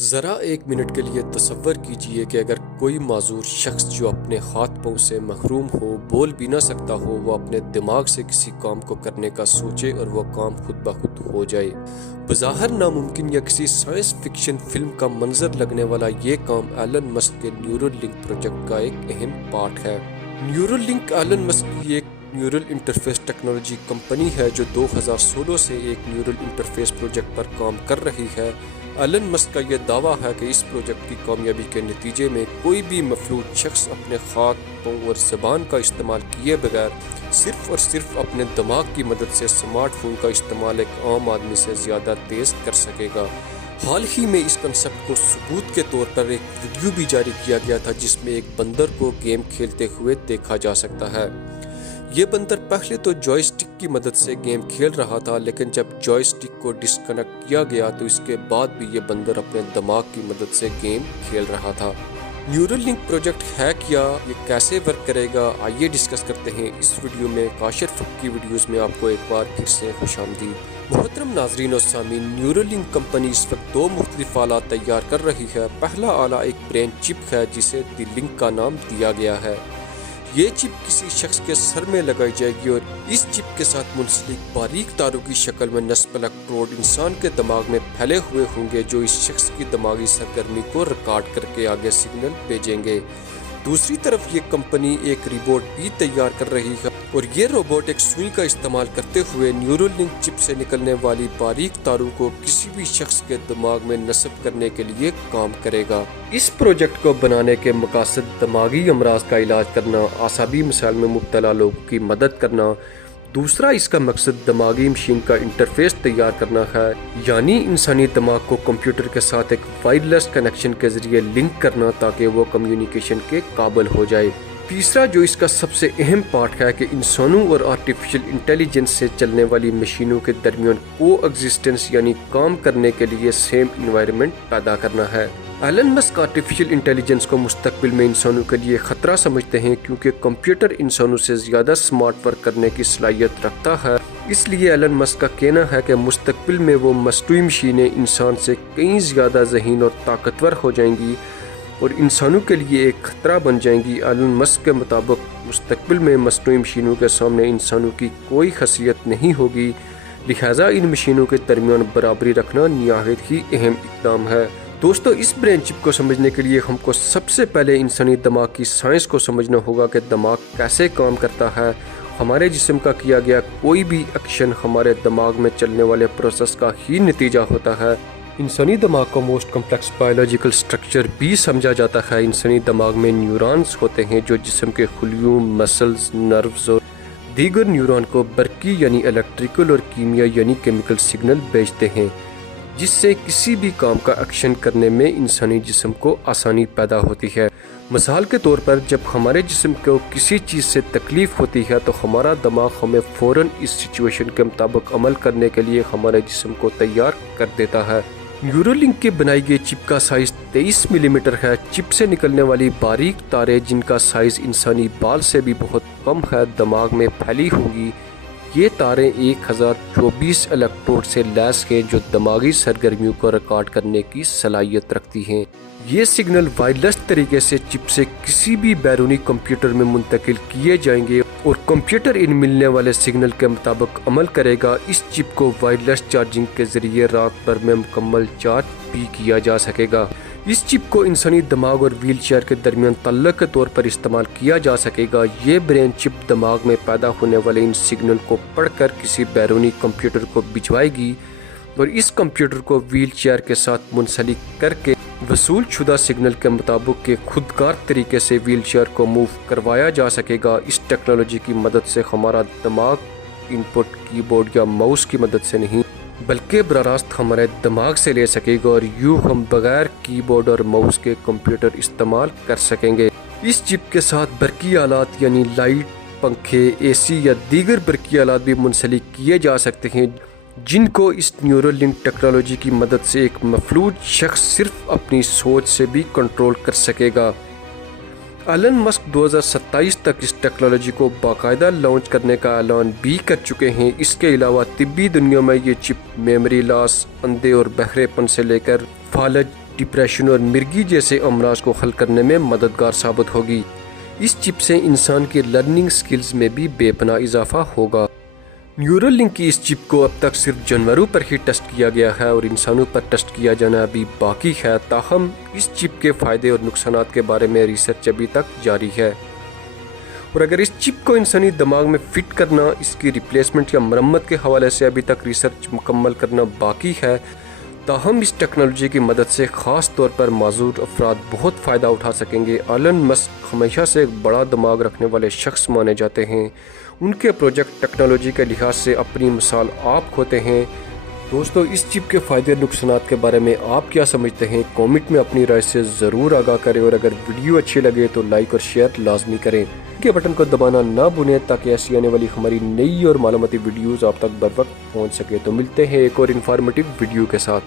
ذرا ایک منٹ کے لیے تصور کیجئے کہ اگر کوئی معذور شخص جو اپنے ہاتھ پاؤں سے محروم ہو، بول بھی نہ سکتا ہو، وہ اپنے دماغ سے کسی کام کو کرنے کا سوچے اور وہ کام خود بخود ہو جائے۔ بظاہر ناممکن یا کسی سائنس فکشن فلم کا منظر لگنے والا یہ کام ایلن مسک کے نیورل لنک پروجیکٹ کا ایک اہم پارٹ ہے۔ نیورل لنک ایلن مسک کی ایک نیورل انٹرفیس ٹیکنالوجی کمپنی ہے جو 2016 سے ایک نیورل انٹرفیس پروجیکٹ پر کام کر رہی ہے۔ ایلن مسک کا یہ دعویٰ ہے کہ اس پروجیکٹ کی کامیابی کے نتیجے میں کوئی بھی مفلوج شخص اپنے ہاتھ، پاؤں اور زبان کا استعمال کیے بغیر صرف اور صرف اپنے دماغ کی مدد سے اسمارٹ فون کا استعمال ایک عام آدمی سے زیادہ تیز کر سکے گا۔ حال ہی میں اس کنسپٹ کو ثبوت کے طور پر ایک ویڈیو بھی جاری کیا گیا تھا جس میں ایک بندر کو گیم کھیلتے ہوئے دیکھا جا سکتا ہے۔ یہ بندر پہلے تو جوائے اسٹک کی مدد سے گیم کھیل رہا تھا، لیکن جب جوائے اسٹک کو ڈسکنیکٹ کیا گیا تو اس کے بعد بھی یہ بندر اپنے دماغ کی مدد سے گیم کھیل رہا تھا۔ نیورل لنک پروجیکٹ ہے کیا، یہ کیسے ورک کرے گا، آئیے ڈسکس کرتے ہیں اس ویڈیو میں۔ کاشر فک کی ویڈیوز میں آپ کو ایک بار پھر سے خوش آمدید۔ محترم ناظرین و سامعین، نیورل لنک کمپنی اس وقت دو مختلف آلات تیار کر رہی ہے۔ پہلا آلہ ایک برین چپ ہے جسے دی لنک کا نام دیا گیا ہے۔ یہ چپ کسی شخص کے سر میں لگائی جائے گی اور اس چپ کے ساتھ منسلک باریک تاروں کی شکل میں نصب الیکٹروڈ انسان کے دماغ میں پھیلے ہوئے ہوں گے جو اس شخص کی دماغی سرگرمی کو ریکارڈ کر کے آگے سگنل بھیجیں گے۔ دوسری طرف یہ کمپنی ایک روبوٹ بھی تیار کر رہی ہے اور یہ روبوٹ ایک سوئی کا استعمال کرتے ہوئے نیورل لنک چپ سے نکلنے والی باریک تاروں کو کسی بھی شخص کے دماغ میں نصب کرنے کے لیے کام کرے گا۔ اس پروجیکٹ کو بنانے کے مقاصد دماغی امراض کا علاج کرنا، اعصابی مسائل میں مبتلا لوگوں کی مدد کرنا۔ دوسرا اس کا مقصد دماغی مشین کا انٹرفیس تیار کرنا ہے، یعنی انسانی دماغ کو کمپیوٹر کے ساتھ ایک وائرلیس کنیکشن کے ذریعے لنک کرنا تاکہ وہ کمیونیکیشن کے قابل ہو جائے۔ تیسرا جو اس کا سب سے اہم پارٹ ہے کہ انسانوں اور آرٹیفیشل انٹیلیجنس سے چلنے والی مشینوں کے درمیان کو ایگزسٹنس یعنی کام کرنے کے لیے سیم انوائرمنٹ پیدا کرنا ہے۔ ایلن مسک آرٹیفیشل انٹیلیجنس کو مستقبل میں انسانوں کے لیے خطرہ سمجھتے ہیں کیونکہ کمپیوٹر انسانوں سے زیادہ سمارٹ ورک کرنے کی صلاحیت رکھتا ہے۔ اس لیے ایلن مسک کا کہنا ہے کہ مستقبل میں وہ مصنوعی مشینیں انسان سے کہیں زیادہ ذہین اور طاقتور ہو جائیں گی اور انسانوں کے لیے ایک خطرہ بن جائیں گی۔ ایلن مسک کے مطابق مستقبل میں مصنوعی مشینوں کے سامنے انسانوں کی کوئی حیثیت نہیں ہوگی، لہٰذا ان مشینوں کے درمیان برابری رکھنا نہایت ہی اہم اقدام ہے۔ دوستو، اس برین چپ کو سمجھنے کے لیے ہم کو سب سے پہلے انسانی دماغ کی سائنس کو سمجھنا ہوگا کہ دماغ کیسے کام کرتا ہے۔ ہمارے جسم کا کیا گیا کوئی بھی ایکشن ہمارے دماغ میں چلنے والے پروسیس کا ہی نتیجہ ہوتا ہے۔ انسانی دماغ کو موسٹ کمپلیکس بایولوجیکل سٹرکچر بھی سمجھا جاتا ہے۔ انسانی دماغ میں نیورونز ہوتے ہیں جو جسم کے خلیوں، مسلز، نروز اور دیگر نیورون کو برقی یعنی الیکٹریکل اور کیمیا یعنی کیمیکل سگنل بھیجتے ہیں، جس سے کسی بھی کام کا ایکشن کرنے میں انسانی جسم کو آسانی پیدا ہوتی ہے۔ مثال کے طور پر جب ہمارے جسم کو کسی چیز سے تکلیف ہوتی ہے تو ہمارا دماغ ہمیں فوراً اس سچویشن کے مطابق عمل کرنے کے لیے ہمارے جسم کو تیار کر دیتا ہے۔ نیورل لنک کے بنائی گئی چپ کا سائز 23 ملی میٹر ہے۔ چپ سے نکلنے والی باریک تاریں جن کا سائز انسانی بال سے بھی بہت کم ہے دماغ میں پھیلی ہوں گی۔ یہ تاریں 1024 الیکٹروڈ سے لیس ہیں جو دماغی سرگرمیوں کو ریکارڈ کرنے کی صلاحیت رکھتی ہیں۔ یہ سگنل وائرلیس طریقے سے چپ سے کسی بھی بیرونی کمپیوٹر میں منتقل کیے جائیں گے اور کمپیوٹر ان ملنے والے سگنل کے مطابق عمل کرے گا۔ اس چپ کو وائرلیس چارجنگ کے ذریعے رات بھر میں مکمل چارج بھی کیا جا سکے گا۔ اس چپ کو انسانی دماغ اور ویل چیئر کے درمیان تعلق کے طور پر استعمال کیا جا سکے گا۔ یہ برین چپ دماغ میں پیدا ہونے والے ان سگنل کو پڑھ کر کسی بیرونی کمپیوٹر کو بھجوائے گی اور اس کمپیوٹر کو ویل چیئر کے ساتھ منسلک کر کے وصول شدہ سگنل کے مطابق کے خودکار طریقے سے ویل چیئر کو موو کروایا جا سکے گا۔ اس ٹیکنالوجی کی مدد سے ہمارا دماغ ان پٹ کی بورڈ یا ماؤس کی مدد سے نہیں بلکہ براہ راست ہمارے دماغ سے لے سکے گا اور یوں ہم بغیر کی بورڈ اور ماؤس کے کمپیوٹر استعمال کر سکیں گے۔ اس چپ کے ساتھ برقی آلات یعنی لائٹ، پنکھے، اے سی یا دیگر برقی آلات بھی منسلک کیے جا سکتے ہیں جن کو اس نیورل لنک ٹیکنالوجی کی مدد سے ایک مفلوج شخص صرف اپنی سوچ سے بھی کنٹرول کر سکے گا۔ ایلن مسک 2027 تک اس ٹیکنالوجی کو باقاعدہ لانچ کرنے کا اعلان بھی کر چکے ہیں۔ اس کے علاوہ طبی دنیا میں یہ چپ میموری لاس، اندھے اور بہرے پن سے لے کر فالج، ڈپریشن اور مرگی جیسے امراض کو حل کرنے میں مددگار ثابت ہوگی۔ اس چپ سے انسان کی لرننگ سکلز میں بھی بے پناہ اضافہ ہوگا۔ نیورل لنک کی اس چپ کو اب تک صرف جانوروں پر ہی ٹیسٹ کیا گیا ہے اور انسانوں پر ٹیسٹ کیا جانا ابھی باقی ہے، تاہم اس چپ کے فائدے اور نقصانات کے بارے میں ریسرچ ابھی تک جاری ہے۔ اور اگر اس چپ کو انسانی دماغ میں فٹ کرنا، اس کی ریپلیسمنٹ یا مرمت کے حوالے سے ابھی تک ریسرچ مکمل کرنا باقی ہے، تاہم اس ٹیکنالوجی کی مدد سے خاص طور پر معذور افراد بہت فائدہ اٹھا سکیں گے۔ ایلن مسک ہمیشہ سے ایک بڑا دماغ رکھنے والے شخص مانے جاتے ہیں۔ ان کے پروجیکٹ ٹیکنالوجی کے لحاظ سے اپنی مثال آپ ہوتے ہیں۔ دوستو، اس چپ کے فائدے اور نقصانات کے بارے میں آپ کیا سمجھتے ہیں؟ کامنٹ میں اپنی رائے سے ضرور آگاہ کریں، اور اگر ویڈیو اچھی لگے تو لائک اور شیئر لازمی کریں۔ کے بٹن کو دبانا نہ بھولیں تاکہ ایسی آنے والی ہماری نئی اور معلوماتی ویڈیوز آپ تک بر وقت پہنچ سکے۔ تو ملتے ہیں ایک اور انفارمیٹیو ویڈیو کے ساتھ۔